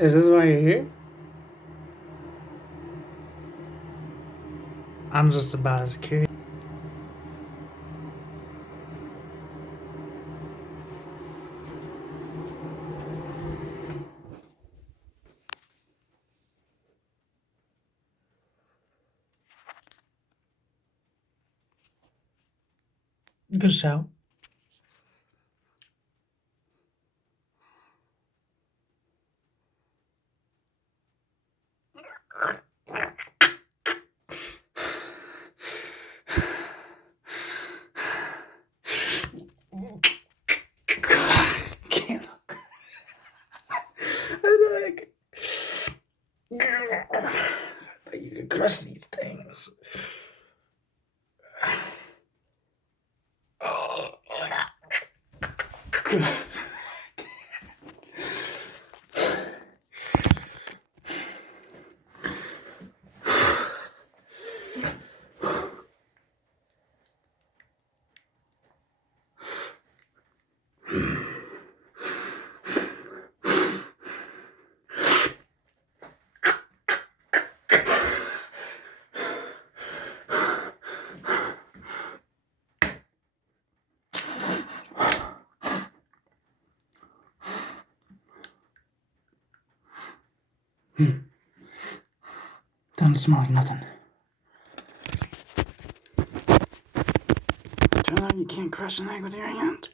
Is this why you're here? I'm just about as curious. Good shout. Can't look. Like, you can crush these things. Doesn't smell like nothing. Turns out you can't crush an egg with your hand.